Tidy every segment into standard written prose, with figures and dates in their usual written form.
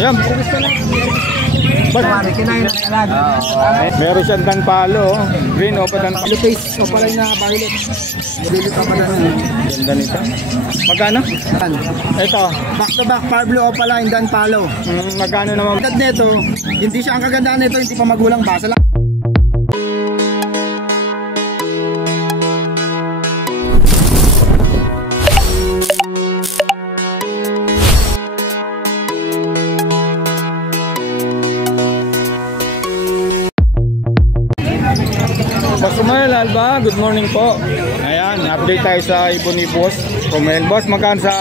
Yan. Meron siyang danpalo, green o padanpalo. Face o pala na violet. Malilita pa na. Ganda nito. Magkano? Ito. Back to back, Par Blue o pala yung danpalo. Magkano naman? Agad nito, hindi siya ang kagandahan nito, hindi pa magulang basa lang. Boss Romel, Alba, good morning po. Ayan, update tayo sa ibon ni Boss Romel. Boss, magkano sa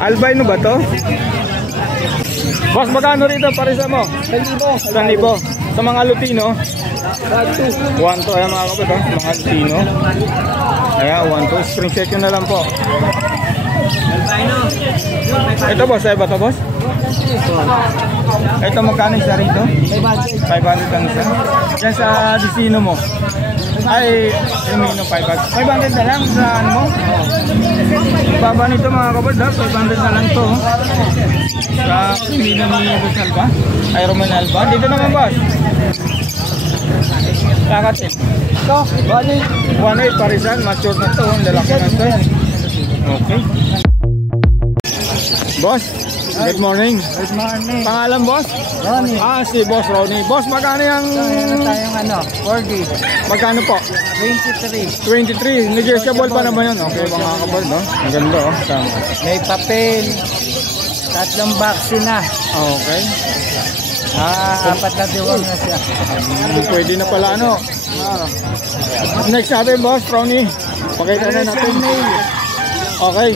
albino ba to? Boss, magkano rito parisa mo? 1,000. Sa mga Lutino? 1,200. Ayan mga kapit, mga Lutino. Ayan, 1,200. Screenshot nyo na lang po. Ito boss, ay ba ito boss? Ito magkano isa rito? 500 ang isa. Yan sa Destino mo. Ay, Emino 500 na lang sa ano mo? Baba nito mga kapatid, 500 na lang to. Sa Emino ni Boss Alba. Ay, Roman Alba. Dito naman boss. Kakatin. Ito, 1.8 parisan. Mature na to. Lalaki na to. Okay. Boss, good morning. Good morning. Pangalan boss? Ronnie. Si Boss Ronnie. Boss, magkano yung... Meron tayong 40. Magkano po? 23. 23. Negotiable pa naman yun. Okay, mga kapal, no? Ang ganda, oh. Tama. May papel. 3 vaccine na. Okay. 4 na diwang na siya. Pwede na pala, ano? Next natin, Boss Ronnie. Pakita na natin. Okay.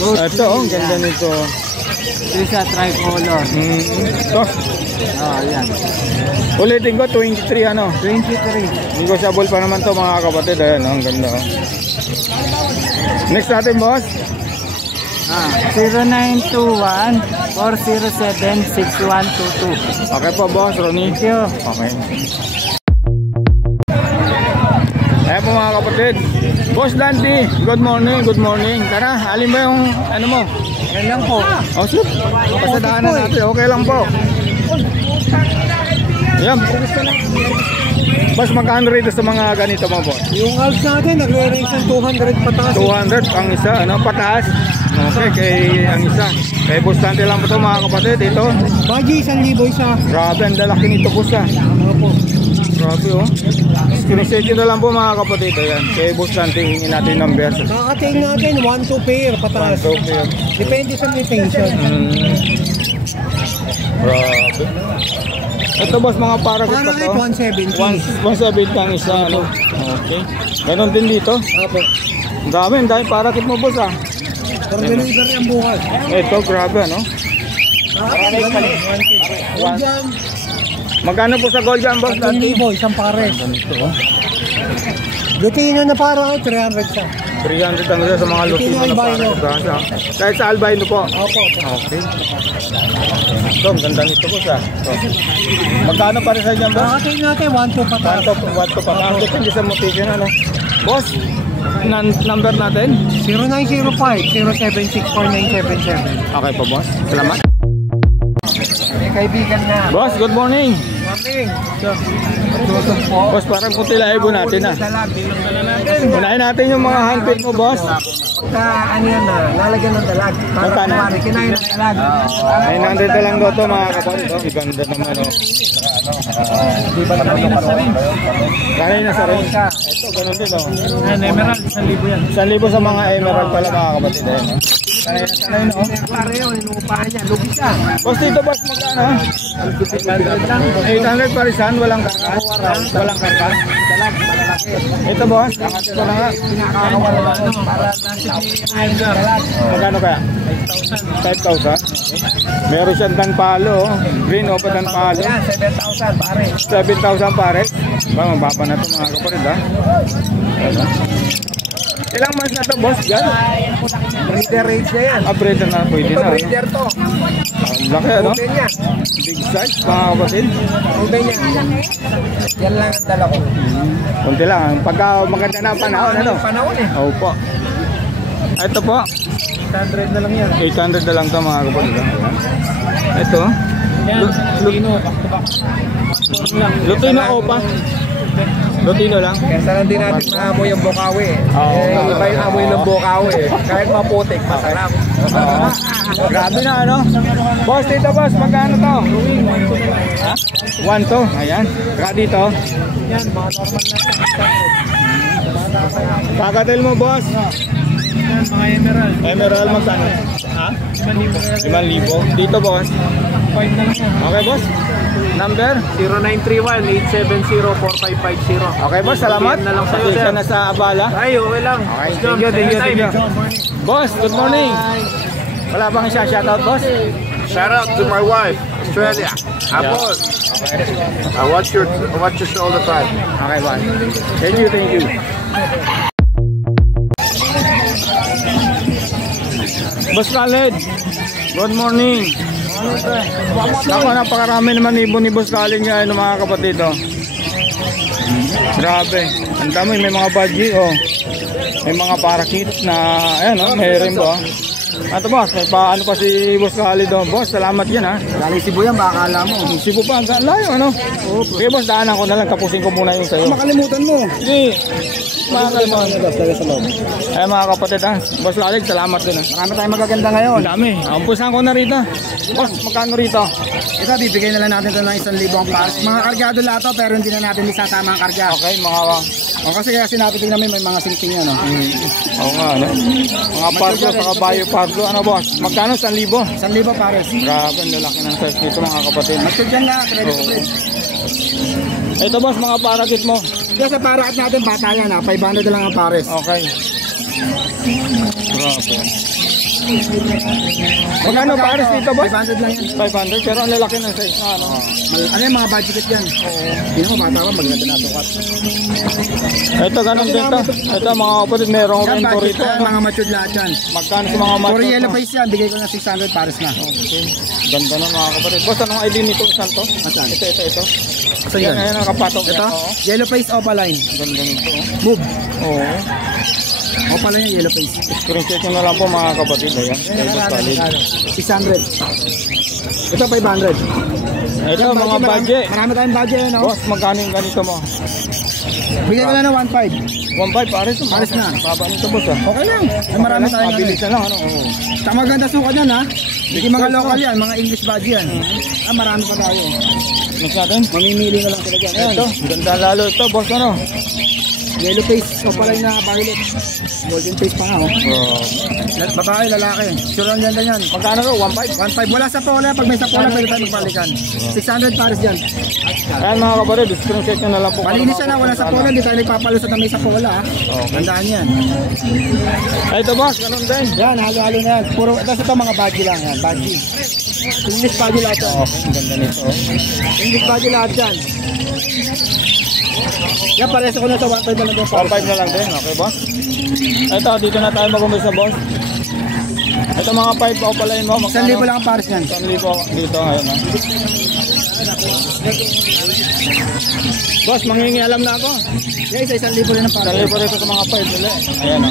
Ito, oh. Ganda nito. Ito siya, tricolor. Ito. Ayan. Ulitin ko, 23 ano? 23. Negotiable pa naman to mga kapatid. Ayan, ang ganda. Oh. Next natin, boss. 0921-407-6122. Okay po, boss Ronnie. Thank you. Okay. Ayan po mga kapatid. Boss Dante, good morning, good morning. Tara, alin ba yung ano mo? Yan lang po. Oh, shoot. Pasadahan na natin. Okay lang po. Ayan. Boss, magkano rito sa mga ganito mo, boss? Yung alps natin, nagre-range ng 200 pataas. 200 ang isa, ano? Pataas. Okay, kay ang isa. Kay Boss Dante lang po ito mga kapatid. Ito. Baji, 1,000 isa. Grabe, ang lalaki nito, boss ah. Ano po? Grabe, oh. Screenshot nyo na lang po mga kapatid. Ayan, kay Boss Dante, hingin natin yung number. Kakatain natin, 1-2 pair pataas. 1-2 pair. Depende sa mutation. Grabe. Ito boss, mga paragot pa to. 170. 170 ang isa, ano? Okay. Ganon din dito. Opo. Ang dami parakit mo boss ah. Pero deliver yung bukas. Ito, grabe ano? Gold jam. Magkano po sa gold jam boss? 3,000, isang pares. Lutino na para 300 sa. 300 ang isa sa mga Lutino na albino. paragot. Kahit sa albino po. Opo. Okay. Ito, ang ganda nito boss ah. So, magkano para sa dyan boss? Kakatain natin, 1-2 pataas. 1 to pa. Ang dito sa mutation ano? Boss, number natin? 0905-0764977. Okay po boss. Salamat. May kaibigan na. Boss, good morning. Morning. Boss, parang kutilahibo natin ah. Unahin natin yung mga handpid mo boss. Pagka ano yan na, lalagyan ng dalag. Magkano? Kinain ng dalag. 900 na lang daw ito mga kapatid. Oh, ganda naman oh. Kanina sa rin. Ito, ganun din oh. Emerald, 1,000 yan. 1,000 sa mga emerald pala mga kapatid. Ayan oh. Kanina oh. Pareho, inuupahan niya. Lugi siya. Boss, dito boss, magkano? 800 parisan, walang karkas. Walang karkas. Ito boss, angat ko na nga. Pinakakawala ba ano? Para dalag. Magkano kaya? 5,000. Meron siyang danpalo, oh. Green o pa danpalo. Yan, 7,000 pare. 7,000 pare. Mababa na ito mga kapatid ha. Ilang months na ito boss? Yan? Breeder range na yan. Breeder na, pwede na. Breeder to. Ang laki ano? Niya. Big size mga kapatid. Ube niya. Yan lang ang dala ko. Kunti lang. Pagka maganda na ang panahon ano? Panahon eh. Oo po. Ito po. 800 na lang yan. 800 na lang ito mga kapatid. Ayan. Ito. Yan, Lutino, back to back. Lutino Opa. Lutino lang. Kaya saan din natin maamoy ang Bokawi. Oo. Iba yung amoy ng Bokawi. Kahit maputik, masarap. Grabe na ano. Boss, dito boss, magkano to? 1 to. Ayan. Saka dito. Yan, mga normal na. Kakatil mo boss. Yan, mga emerald. Emerald magkano? Ha? 5,000. 5,000. Dito boss. 5 na lang yan. Okay boss. Number? 0931-870-4550. Okay boss, salamat. PM na lang sa'yo, Pasensya sir. na sa abala. Ay, okay lang. Okay, thank you, thank you, thank you. Boss, good morning. Wala bang isa shoutout boss? Shout out to my wife, Australia. Apple. I watch your show all the time. Okay boss. Thank you, thank you. Boss Khaled, good morning. Ako, napakarami naman ibon ni Boss Khaled ngayon mga kapatid. Oh. Grabe, ang dami, may mga budgie, oh. May mga parakit na, ayan, oh, may rainbow. Ato boss, may paano pa si Boss Khaled, oh. Boss, salamat yan ha. Galing Cebu yan, baka akala mo. Cebu pa, ang layo ano. Okay boss, daanan ko na lang, tapusin ko muna yung sayo. Makalimutan mo. Sige, makakalimutan. Ay mga kapatid ha, Boss Khaled, salamat din ha. Marami tayong magaganda ngayon. Ang dami, umpusan ko na rito. Boss, magkano rito? Ito, bibigay na lang natin ito ng 1,000 ang pares. Mga kargado lahat to, pero hindi na natin isasama ang karga. Okay, mga... O kasi natin namin may mga sing-sing yan. Oo nga, ano? Mga pardo, saka bayo pardo. Ano boss? Magkano? 1,000? 1,000 pares. Grabe, ang lalaki ng size nito mga kapatid. Matod yan na, credit to credit. Ito boss, mga parakit mo. Kasi parakit natin, bata yan ha. 500 na lang ang pares. Okay. Grabe. Magkano pares dito boss? 500 lang yan. 500, pero ang lalaki ng size na ano. Ano yung mga budget yan? Hindi mo bata ka, maganda na sukat. Ito, ganun din to. Ito, mga kapatid, merong Yan, rainbow budget rito. yan, Ano? mga matured lahat yan. Magkano sa mga For macho? yellow face yan, bigay ko na 600 pares na. Okay. Ganda na mga kapatid. Boss, anong ID nito? Saan to? Saan? Ito. Saan yan? Ayan ang kapatong. Ito, Oo. yellow face opaline. Ganda nito. Move. Oo. Opaline yan, yellow face. Screenshot nyo na lang po mga kapatid. Ayan. Boss Khaled. 600. Ito 500. Ito, mga budget. Marami tayong budget, no? Boss, magkano yung ganito mo? Bigay ko na ng 1.5. 1.5 pares. Pares na. Baba nito boss ah. Okay lang. Ay, marami tayong ano. Mabilis na lang ano. Oo. Saka maganda sukat yan, ha? Hindi mga local yan, mga English budget yan. Marami pa tayo. Next natin. Mamimili na lang sila dyan. Ayan. Ito, ganda lalo ito boss ano. Yellow face, opaline na violet. Golden face pa nga, oh. Bro. Babae, lalaki. Sure ang ganda yan. Magkano to? 1.5? 1.5. Wala sa pola. Pag may sa pola, pwede tayo magbalikan. 600 pares dyan. Ayan mga kapatid, screenshot nyo na lang po. Malinis siya na. Wala sa pola. Hindi tayo nagpapalusot na may sa pola, ha? Tandaan yan. Ito boss, ganun din. Yan, halo-halo na yan. Puro, ito mga badge lang yan. Badge. English badge lahat yan. Okay, ang ganda nito. English badge lahat yan. Yan, pares ko na ito. 1.5 na lang doon. 1.5 na lang din, okay boss? Ito, dito na tayo mag-umpisa boss. Ito mga 5 o pala yun mo. 1,000 lang ang pares yan. 1,000 dito, ayun ha. Boss, mangingialam na ako. Yan, isa 1,000 rin ang pares. 1,000 rito sa mga 5 nila. Ayan ha.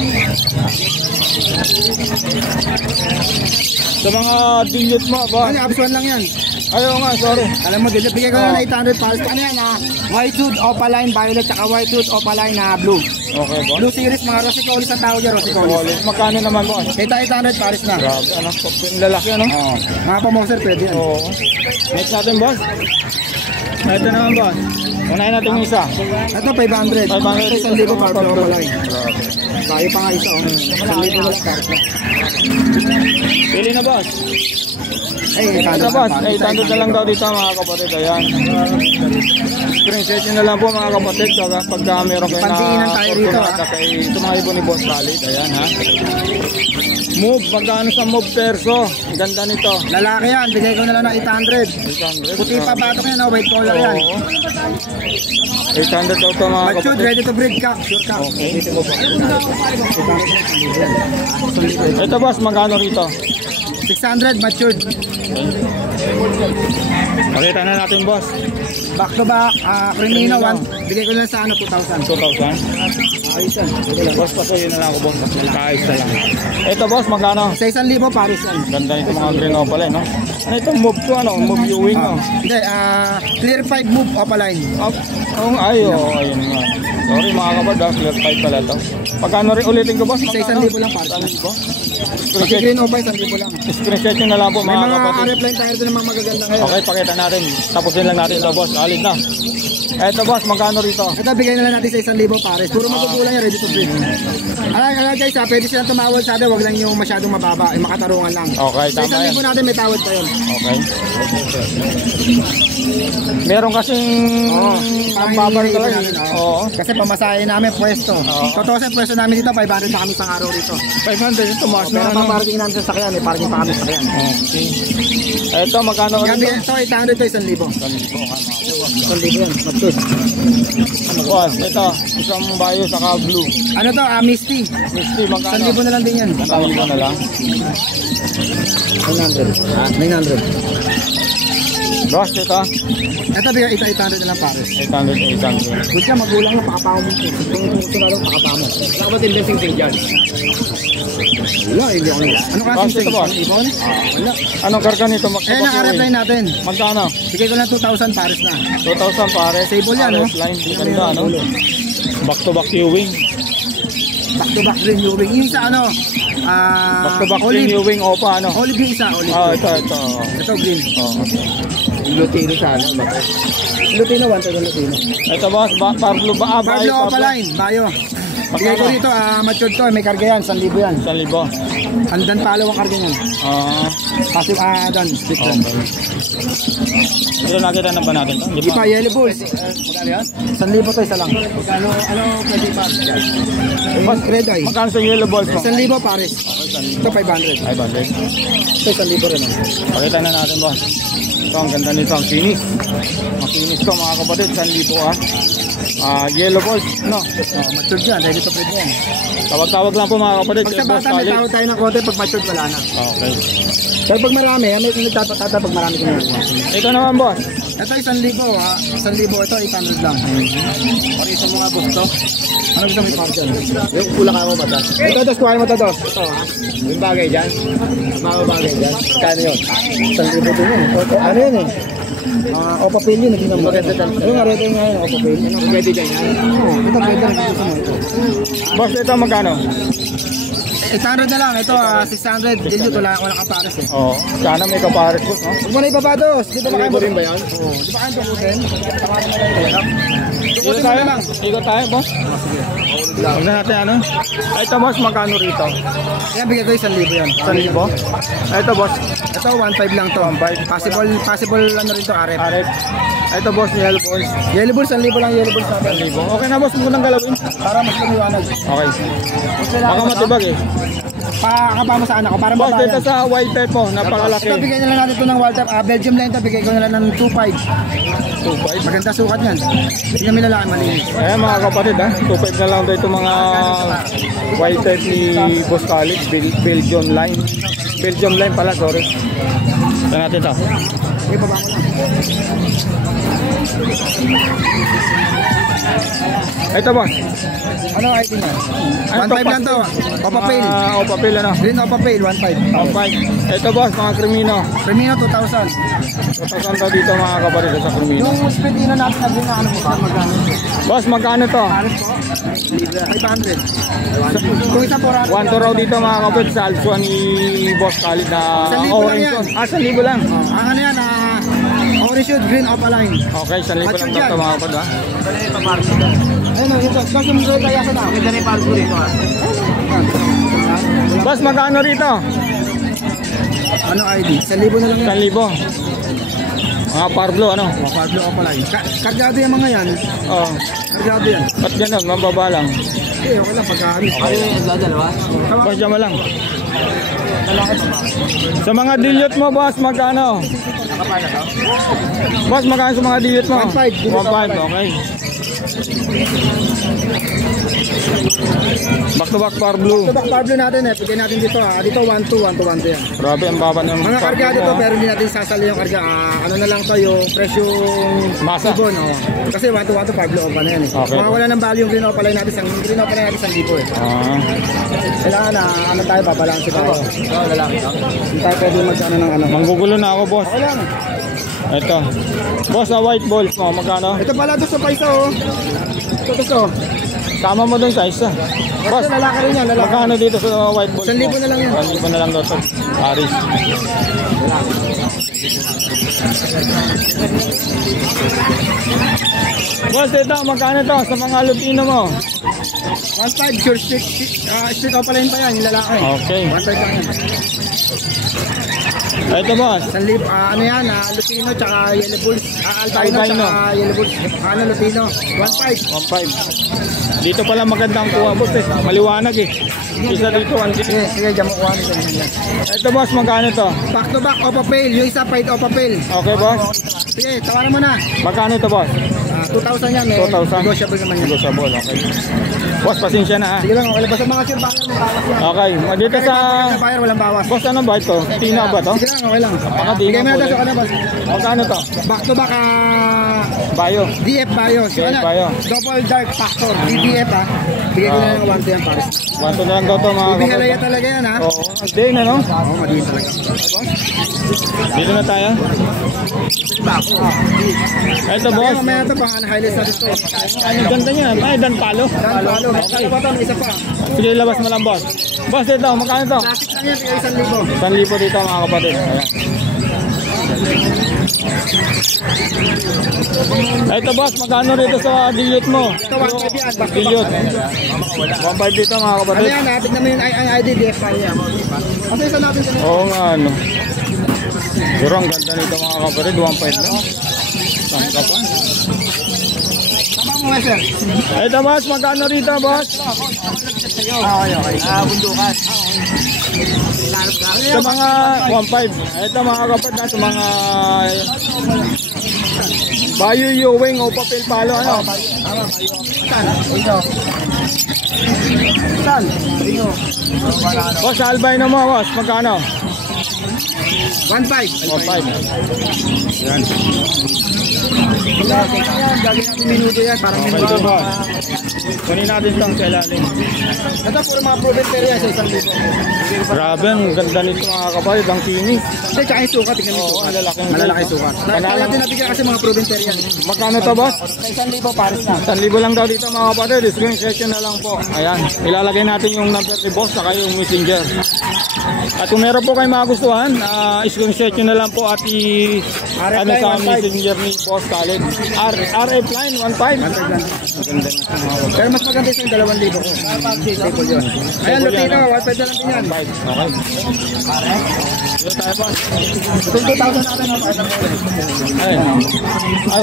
Sa mga dilute mo, boss. Ano, abs 1 lang yan. Ayaw nga, sorry. Alam mo, dilute. Bigay ko na 800 pares. Ano yan, ha? White hood, opaline, violet, tsaka white hood, opaline, blue. Okay boss. Blue series, mga rosicolis ang tawag yan, rosicolis. Magkano naman boss? Ito 800 pares na. Grabe, anak ko. Lalaki ano? Oo. Mga pamoser, pwede yan. Oo. Next natin boss. Ito naman boss. Unahin natin yung isa. Ito 500. 500. Ito 1,000 purple opaline. Bayo pa nga isa, oh. 1,000 lang pares na. Pili na boss. Ay, Ito boss, 800 na lang daw dito mga kapatid. Ayan. Screenshot nyo na lang po mga kapatid. So, pagka meron kayo Pandiinan tayo rito, ha? kay sumahibo ni Boss Khaled. Ayan ha. Move, magkano sa move perso? Ang ganda nito. Lalaki yan, bigay ko na lang ng 800. 800. Puti pa batok yan, oh. White collar yan. Oo. 800 daw ito mga Matured, kapatid. ready to breed cock. Sure cock. Okay. Ito boss, magkano rito? 600 matured. Pakita na natin, boss. Back to back, Crimino, bigay ko lang sa 2,000. 2,000. Ayos yan. Boss, pasuyin na lang ako, boss. Kaayos na lang. Ito, boss, magkano? Sa 1,000 Paris yan. Ganda nito mga green opaline, no? Ano itong move to, ano? Move viewing, no? Hindi, clear 5 move opaline. Ayun nga. Sorry mga kabad, clear 5 pala ito. Pagkano rin ulitin ko, boss? Sa 1,000 lang Paris. 1,000? Pati green opa, 1,000 lang. Screenshot nyo na lang po May mga mga kapatid. reply tayo ito namang magaganda ngayon. Okay, pakita natin. Tapusin lang natin ito, boss. Alid na. Eto, boss, magkano rito? Ito, bigay na lang natin sa 1,000 Paris. Puro magugulang yan, ready to breed. Alam guys, pwede silang tumawad sa atin, wag lang yung masyadong mababa, makatarungan lang. Okay, Sa tama yan. 1,000 natin, may tawad pa yun. Okay. Meron kasing pambabar Parang talaga. natin, Oo. Kasi pamasahe namin pwesto. Totoo sa pwesto namin dito, 500 na kami isang araw rito. 500 ito, mas Pero na ano. paparating namin sa sakyan, may parking pa kami sa sakyan. Okay. Eto, magkano Gabi, ulit? ito, 800 to 1,000. 1,000 yan, matud. Boss, ito. Isang bayo saka blue. Ano to, Misty. Misty, magkano? 1,000 na lang din yan. 1,000 na lang. 900. Boss, ito. Ito, bigay 800 na lang Paris. 800. Good ka, magulang mo, pakapao mo. Kung gusto na lang, pakapao mo. Wala ka ba din sing-sing dyan? Wala, hindi ako nila. Ano ka Boss, sing-sing? ito, boss. Ibon? Wala. Anong karga nito? Eh, naka-reply natin. Magkano? Bigay ko lang 2,000 Paris na. 2,000 pare. Sable yan, no? Pares line. Ganda, ano? Back to back viewing. Back to back green viewing. Yung isa ano? Back to back green olive. viewing opa, ano? Olive yung isa, olive. Ito. Ito green. Oh. Lutino sa ano? Lutino, 1 Lutino. Ito, boss. Pablo ba? Pablo Opaline, Bayo. Bigay ko dito, matured to, may karga yan, 1,000 yan. 1,000. Andan palo ang karga yan. Passive, dan, split yan. Okay. Ito nakita na ba natin? Hindi Di pa, pa. yellow bulls. Magkano yan? 1,000 to, isa lang. Ano pwede pa? Boss, Red eye. magkano sa yellow balls mo? 1,000 Paris. Ito 500. 500. Ito 1,000 rin. Pakita na natin, boss. Ito, ang ganda nito. Ang finish. Ang finish ko, mga kapatid. 1,000 yellow balls, no? Matured yan, ready to breed yan. Tawag-tawag lang po, mga kapatid. Pag sa Boss bata, may Khalid. tawag tayo ng konti, pag matured wala na. Okay. Pero pag marami, may nagtatata pag marami kinukuha. Ito naman, boss. Ito 1,000 ha. 1,000 ito, 800 lang. Pakita mo nga, boss, to. Ano gusto mo i-park dyan? Yung kulak ako ba? Ito, dos, kuhain mo ito, dos. Ito ha? Yung bagay dyan? Mga bagay dyan? Kano yun? 1,000 din yun. Ano yun eh? Opa Pale yun, hindi naman. Maganda talaga. Yung nga, ito yung nga yun, Opa Pale. Pwede dyan yan? Oo, ito pwede lang gusto mo ito. Boss, ito magkano? 800 na lang, ito 600. Dilute, wala kang pares eh. Oo. Sana may kapares, boss, no? Huwag mo na ibaba, dos. Di ba kayo rin ba yan? Oo, di ba kayo tukutin? Dito tayo lang. Dito tayo, boss. Huwag na natin, ano? Ito, boss, magkano rito? Yan, bigay ko 1,000 yan. 1,000? Ito, boss. Ito, 1,500 lang to. Possible ano rin to, arep. Aret. Ito, boss, yellow balls. Yellow bulls, 1,000 lang yellow bulls natin. 1,000. Okay na, boss. Huwag mo nang galawin. Para mas lumiwanag. Okay. Baka matibag, eh. Pakakapa mo sa anak ko, para Boss, mabayan. dito sa white type mo, napakalaki. Ito, bigay na lang natin ito ng Walter. Belgium lang ito, bigay ko na lang ng 2,500. 2,500. Maganda sukat yan. Hindi namin lalaki malinis. Ayan, mga kapatid, ha. 2,500 na lang dito mga white type ni Boss Khalid. Belgium line. Belgium line pala, sorry. Ito natin ito. Okay, baba mo lang. Ito, boss. Ano ID niya? Ano 1,500 lang to. Opa Pale. Opa Pale, ano? Green Opa Pale, 1,500. 1,500. Ito, boss, mga krimino. Premino, 2,000. 2,000 daw dito, mga kapatid, sa krimino. Yung spitino natin na green na ano mo, magkano? Boss, magkano to? Pares po? 500. Kung isa po rato. 1 to raw dito, mga kapatid, sa alsua ni Boss Khalid na 1,000 lang orange yan. yun. 1,000 lang. Ang ano yan, orange shoot, green Opa Line. Okay, 1,000 lang Matured daw yan. ito, mga kapatid, ha. Ayun, ito. Tapos yung mga kaya sa na. Ganda na yung parko dito, ha? Boss, magkano rito? Ano ID? 1,000 na lang yan. 1,000. Mga Parblo, ano? Pablo Opa Line. Kargado yung mga yan. Oh, Kargado yan. ba't ganun? Mababa lang. Eh, okay lang, pagkahamis. Okay, nagdadalawa. Boss, dyan mo lang. Sa mga dilute mo, boss, magkano? Boss, magkano sa mga dilute mo? 1,500. 1,500, okay. Back to back par blue. Ito back Pablo natin eh. Pigay natin dito ha. Dito 1-2, 1-2, 1-2 yan. Grabe, ang baba ng Mga karga dito pero hindi natin sasali yung karga. Ano na lang to yung presyong Masa. ibon. Oh. Kasi 1-2, 1-2 Pablo Opa na yan eh. Okay. Mga wala ng value yung green opalay natin. Green opalay natin 1,000 eh. Kailangan na ano tayo, babalansin tayo. Hindi tayo pwede mag-ano ng ano. Manggugulo na ako, boss. Okay lang. Ito. Boss, na white balls mo, magkano? Ito pala doon sa paisa oh. Ito to. Sama mo dun sa isa. Boss, Ito lalaki rin yan. Lalaki. magkano dito sa white balls mo? 1,000 na lang yan. 1,000 na lang daw ito. Paris. Boss, ito, magkano to sa mga Lutino mo? 1-5, sure stick opalay pa yan, yung lalaki. Okay. 1-5 lang yan. Ito, boss. Ano yan, Lutino tsaka Yellow Bulls. Albino Albino. tsaka Yellow Bulls. Ano, Lutino. 1-5. 1.5. Dito pala magandang kuha, boss eh. Maliwanag eh. Isa dito, 1.5. Sige, sige, dyan mo kuha nito. Ito, boss, magkano to? Back to back, Opa Pail. Yung isa, Fight Opa Pail. Okay, boss. Sige, tawaran mo na. Magkano ito, boss? 2,000 yan, may 2,000. negotiable naman yan. Negotiable, okay. Boss, pasensya na ha. Sige lang, okay lang. Basta mga sure bayan, may bawas yan. Okay, dito sa... Sa buyer, walang bawas. Boss, ano ba ito? Tina ba to? Sige lang, okay lang. Napakadino Bigay mo na po ito yan. sa kanila, boss. Magkano to? Back to back, Bayo. DF Bayo. DF Bayo. Double Dark Factor. DDF ha. Bigay ko na ng 1 yan, pares. 1 na lang daw to, mga Bihalaya kapatid. talaga yan ha. Oo, ang day na, no? Oo, madiin talaga. Dito na tayo. Ito, Kaya boss. mamaya ito pang highlights natin ito. Ang ganda niya. Ay, dan palo. Dan palo. Kaya pa ito, may isa pa. Sige, labas mo lang, boss. Boss, ito, magkano to? Classic lang yan, bigay 1,000. 1,000 dito, mga kapatid. Ayan. Ito, boss, magkano rito sa dilute mo? Ito, 1,500 yan. Back to Dilute. back. 1,500 dito, mga Ano kapatid. yan ha? Tignan mo yung ID, DF Bayo yan. Kasi isa natin ito. Oo nga, ano. Pero ang ganda nito, mga kapatid. 1,500 lang. Saan ka pa? Tama mo nga, sir. Ito, boss, magkano rito, boss? Okay. Bundukan. Sa mga 1.5. Ito mga kapatid na sa mga Bayo Yuwing o papel palo ano. Saan? Boss albino mo boss, magkano? 1,500. 1.5. Yan. Gagawin natin minuto yan. Parang Okay minuto. din boss. Kunin natin itong sa ilalim. Ito puro mga proven area sa 1,000. Grabe, ang ganda nito mga kapatid. Ang kinis. Hindi, tsaka yung sukat. Tingnan mo yung Oo, sukat. malalaki. Malalaki yung sukat. Kaya natin nabigyan kasi mga proven area. Magkano to boss? Sa 1,000 pares na. 1,000 lang daw dito mga kapatid. Screenshot na lang po. Ayan. Ilalagay natin yung number ni boss saka yung messenger. At kung meron po kayong magustuhan, screenshot nyo na lang po at ano sa messenger ni Boss Khaled. RF line 1.5. Ganda nito mga kapatid. Pero mas maganda yung 2,000 ko. Simple yun. Ayan, Lutino. 1,500 na lang din yan. Okay. Dito tayo boss. 2,000 natin. Ay,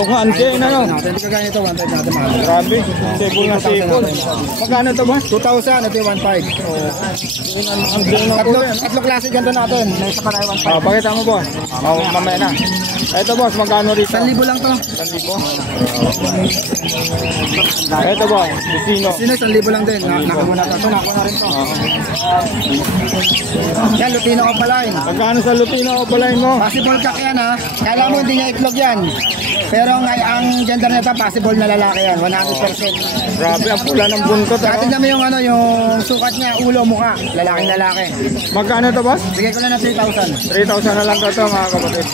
anjay na no. Hindi ka ganito, 1,500 natin mahal. Grabe. Table na table. Magkano to boss? 2,000 at yung 1,500. Anjay na po yan. Tatlo klase ganito natin. May isa pa tayo 1,500. Pakita mo boss. Mamaya na. Ito boss, magkano rito? 1,000 lang to. 1,000. Ito boss, Lucino. Sino 1,000 lang din. Nakakuha na to. Ito, nakakuha na rin to. Yan, Lutino ka pala yun. Magkano sa Lutino o balayin mo? Possible cock yan ha. Kala mo hindi niya itlog yan. Pero ang gender nito, possible na lalaki yan. 100%. Grabe, ang pula ng buntot. Dati Ano? naman yung yung sukat niya, ulo, mukha. Lalaking lalaki. Magkano to boss? Bigay ko lang na 3,000. 3,000 na lang to mga kapatid.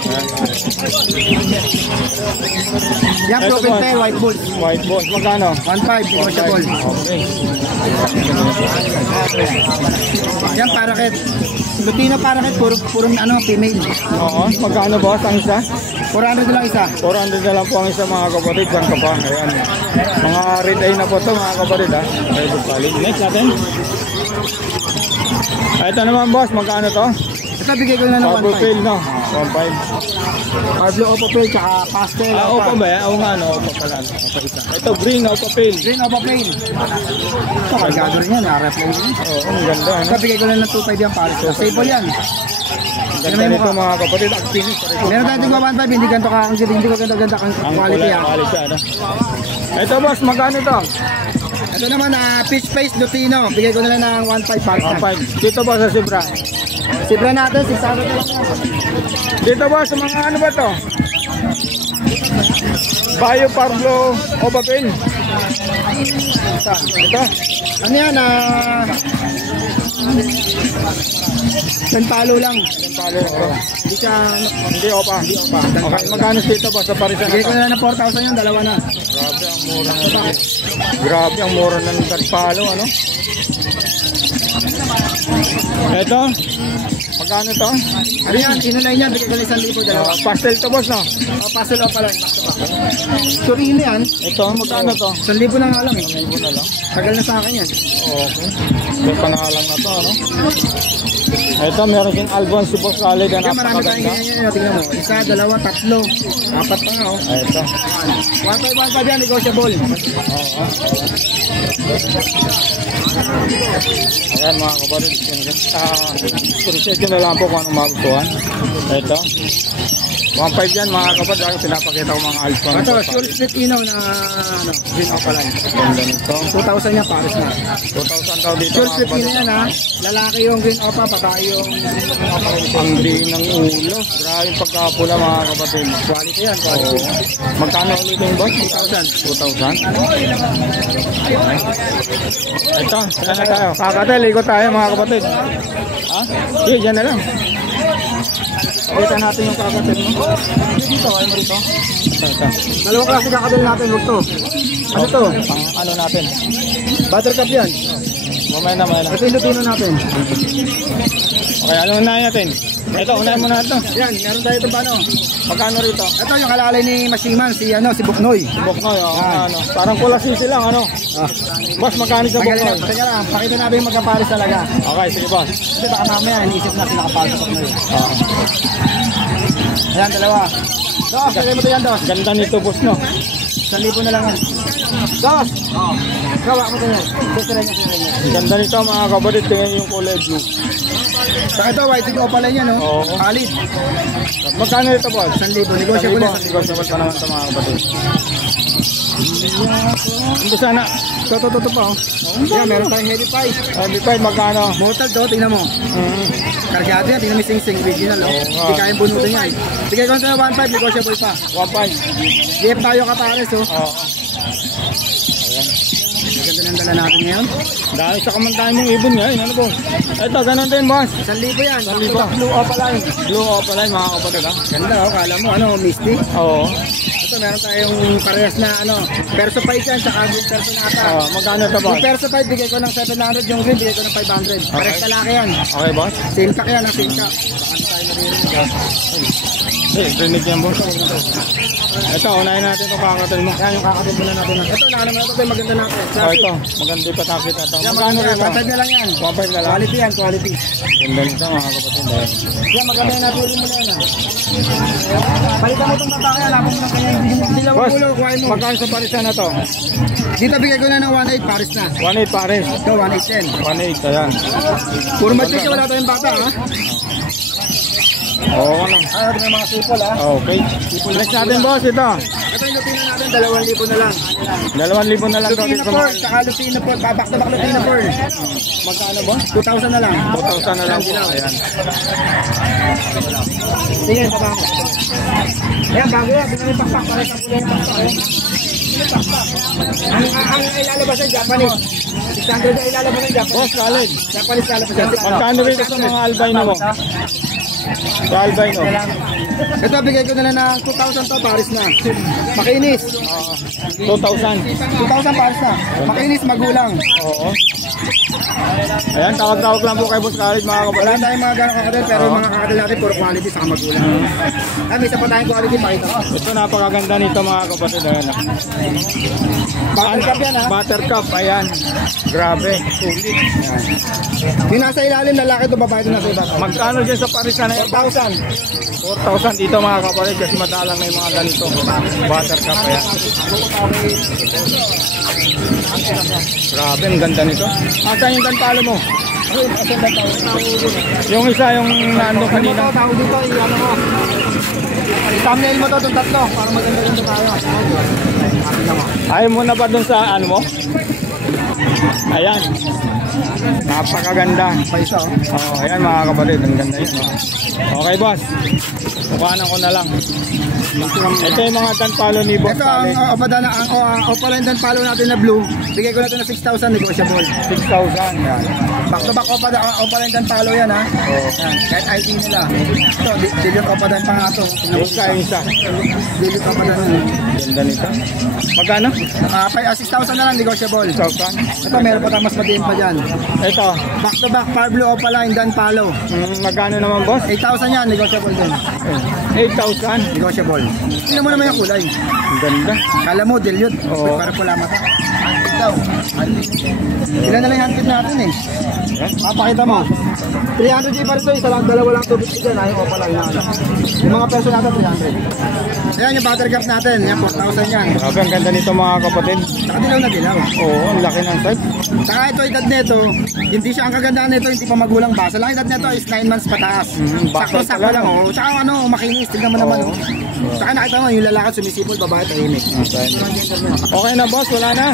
Yan, Ito, proven boss. pair, white bull. White boss, magkano? 1,500, negotiable. Okay. Yan, paraket. Lutino paraket, puro female. Oo, magkano boss ang isa? 400 na lang isa. 400 na lang po ang isa mga kapatid. Saan ka pa? Ayan. Mga red eye na po to mga kapatid ha. Ay, balik. Next natin. Ito naman boss, magkano to? Ito, bigay ko na ng Purple 1,500. fail no? 1.5. Pablo Opo Pail, tsaka pastel. Opa ba yan? Oo nga no, opa pala. Opa isa. Ito, green, opa fail. Green Opo Pail. Ito, kargado rin yan. RF lang yun. Oo, ang ganda. Ano? Ito, bigay ko na ng 2,500 yan, pares. Stable yan. Ang ganda nito mga kapatid. Ang finish. Meron tayo tigwa 1,500, hindi ganito hindi ko ganda Ang quality pula, ha. quality ano. Ito boss, magkano to? Ito naman peach face Lutino. Bigay ko na lang ng 1.5 pares na. 1.5. Dito boss sa Sibra. Sibra natin, 600 na lang. Dito boss sa mga ano ba to? Bayo Pablo Obapin. Ito. Ano yan? Palo lang. Palo ito. Hindi siya, Hindi opa. Okay, magkano dito boss sa parisan na bigay ko to? na lang ng 4,000 yan, dalawa na. Grabe ang mura na. Grabe ang mura ng palo, ano? Ito. Magkano to? Ano yan? Inulay niya, bigay ko lang 1,000, dalawa. Pastel to boss, no? Puzzle o pala, back to back. Sorry, hindi yan. Ito, magkano to? 1,000 na nga lang eh. 1,000 na lang. Tagal na sa akin yan. Okay. Ito panahalang na to, ano? Ito, meron din Albon si Boss Khalid na Kaya marami tayong napakaganda. ganyan yan. Tingnan mo. Isa, dalawa, tatlo. Apat pa nga oh. Ito. 1.5 yan, negotiable. Oo. Ayan mga kapatid. Research nyo na lang po kung anong magustuhan. Ito. 1.5 yan mga kapatid. Pinapakita ko mga Albon. Ito, sure split inaw na green opaline. Ganda nito. 2,000 yan, pares na. 2,000 daw dito Sure mga split kapatid. inaw yan ha. Lalaki yung green opa, babae yung Ang diin ng ulo. Grabe yung pagkapula mga kapatid. quality yan. Quality. Magkano ulit yung boss? 2,000. 2,000. Ito, saan na tayo? Kakatel, ikot tayo mga kapatid. Ha? Sige, dyan na lang. Pakita natin yung kakatel mo. Dito, ay mo rito. Ito. Dalawang klase kakadal natin, huwag to. Ano to? Pang ano natin? Buttercup yan. Mamaya na. Ito yung lutino natin. Okay, ano unahin natin? Ito, unahin mo na ito. Yan, meron tayo ito ba ano? Magkano rito? Ito yung kalalay ni Mashiman, si Buknoy. Buknoy, ano. Parang pula sisi lang, ano. Boss, magkano sa Magaling Buknoy? na, teka lang, pakita natin yung magkapares talaga. Okay, sige boss. Kasi baka mamaya, inisip na sinakapares sa Buknoy. Ayan, dalawa. Dos, kaya mo ito yan, Dos. Ganda nito boss, no? 1,000 na lang yan. Dos! Oo. Gawa mo ito yan. Sira niya. Ganda nito mga kapatid, tingnan yung kulay blue. Saka ito, white yung opala niya, no? Oo. Khalid. Magkano ito boss? 1,000. Negotiable na. Negotiable pa naman sa mga kapatid. Ito sana. Toto pa, oh. Yan, meron tayong heavy pie. Di pa magkano? Mortal to, tingnan mo. Kargado yan, tingnan mo yung sing original, oh. Hindi kayang bunutin yan. Bigay ko na 1.5, negotiable pa. 1.5. Gift tayo kapares, oh. Oo. Ganda ng dala natin ngayon. Dahil sa kamantahan mong ibon ngayon, ano po? Ito, ganun din boss. 1,000 yan. 1,000. Blue opaline. Blue opaline mga kapatid ha. Ganda, oh. Kala mo, ano, mystic. Oo. Ito, meron tayong parehas na, ano, perso pie dyan, tsaka green perso nata. Magkano ito boss? Yung perso pie, bigay ko ng 700. Yung green, bigay ko ng 500. Parehas kalaki yan. Okay boss? Silkak yan, ang silkak. Baka na tayo naririnig. Rinig yan boss. Ito, unahin natin ito kakatil mo. Yan, yung kakatin muna natin. Ito, nakanam na ito, ito, maganda natin. Ito, maganda yung patakit ito. Yan, Magkano maganda yan. ito? 1.5 na lang yan. 1.5 na lang. Quality yan, quality. Ganda nito mga kapatid. Yan, maganda yan natin ulit muna yan. Balikan mo itong babae, alam mo na kaya hindi lang Boss, ulo, kuhain mo. magkano sa parisan na to? Dito bigay ko na ng 1.8 pares na. 1.8 pares. Ito, 1.8 1.8, ayan. Puro matik, wala tayong bata, ha? Oo, ano. Ayaw may mga sipol, ha? Okay. Next natin boss, ito. Ito yung lutino natin, 2,000 na lang. 2,000 na lang daw Lutino dito sa Pearl, mga. saka Lutino Pearl, back to back Lutino Pearl. Magkano boss? 2,000 na lang. 2,000 na lang po. Ayan. Sige, baba mo. Ayan, bago yan. Tingnan mo yung pakpak. Parang sa kulay ng pakpak. Ayan. Ang ilalabas ay Japanese. 600 na ilalabas ay Japanese. Boss, Khalid. Japanese ilalabas yan. Magkano rito sa mga albino mo? Sa albino. Ito, bigay ko na lang ng 2,000 to, pares na. Makinis. 2,000. 2,000 pares na. Makinis, magulang. Oo. Ayan, tawag-tawag lang po kay Boss Khalid mga kapatid. Wala tayong mga gano'ng kakadal, pero yung mga kakadal natin, puro quality sa magulang. May isa pa tayong quality, pakita ko. Ito napakaganda nito mga kapatid. Ayan. Buttercup yan, ha? Buttercup, ayan. Grabe, sulit. Ayan. Yung nasa ilalim, lalaki ito, babae ito nasa iba. Magkano dyan sa parisan na 4,000. 4,000 dito mga kapatid kasi madalang na yung mga ganito. Buttercup, ayan. Grabe, ang ganda nito. Asan yung gantalo mo? Yung isa, yung naandun kanina. Tawag dito, ano mo. Thumbnail mo to, itong tatlo, para maganda-ganda tayo. Ayaw mo na ba dun sa ano mo? Ayan. Napakaganda. Paisa, oh. Oh, ayan mga kapatid, ang ganda yun. Oh. Okay, boss. Kukuhanan ko na lang. Ito yung mga tanpalo ni Boss Ito ang Kale. Opaline dan palo natin na blue. Bigay ko na ito na 6,000 negotiable. 6,000. Yan. Back to back Opaline dan palo yan ha. Oh. Yan, kahit ID nila. Ito, dilute Opaline pa nga ito. Isa. Dilute Opaline. Ganda nito. Magkano? 6,000 na lang negotiable. 6,000. Ito, meron pa tayong mas madiin pa dyan. Ito. Back to back Far Blue Opaline dan palo. Magkano naman, boss? 8,000 yan, negotiable din. 8,000. Negotiable. Tingnan mo naman yung kulay. Ang ganda. Kala mo, dilute. Oo. Para pula mata. Ito. Ilan na lang yung handpid natin eh. Papakita mo. 300 pa rin ito. Isa lang, dalawa lang tubig dyan. Ayaw ko pala inaano. Yung mga peso natin, 300. Ayan yung buttercup natin. Yan, 4,000 yan. Grabe, ang ganda nito mga kapatid. Saka dilaw na dilaw. Oo, ang laki ng size. Saka ito, edad nito, hindi siya ang kagandaan nito, hindi pa magulang basa. Lang edad nito is 9 months pataas. bata Sakto-sakto lang. Oh. Saka ano, makinis. Tignan mo naman. Oh. Saka nakita mo, yung lalakad sumisipol, babae tahimik. Okay na, boss. Wala na.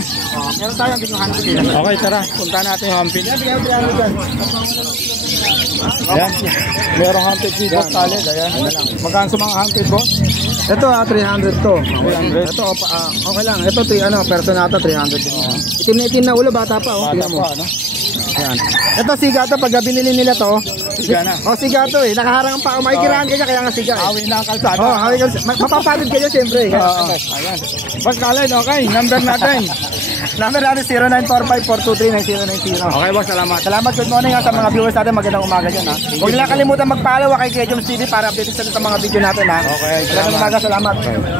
Meron tayo ang binuhan ko dito. Okay, tara. Punta natin yung hampid. Yan, bigyan mo dyan. Ayan. Merong hampid si Boss Kale. Ayan. Magkano sa mga hampid, boss? Ito 300 to. 300. Ito okay lang. Ito personata 300 din. Itim na itim na ulo, bata pa oh. Bata Tingnan mo. pa, ano? Ayan. Ito siga to pag binili nila to. Siga na. Oh, siga to eh. Nakaharang pa. Makikirahan ka niya kaya nga siga. Awin na ang kalsada. Oh, hawi ka. Mapapagod kayo siyempre. Oo. Ayan. Boss Kale, okay. Number natin. Number natin 0945-423-9090. Okay, boss. Salamat. Salamat, good morning sa mga viewers natin. Magandang umaga dyan ha. Huwag nila kalimutan mag-follow kay Kejums TV para update sa mga video natin ha. Okay, Magandang umaga, salamat. Okay.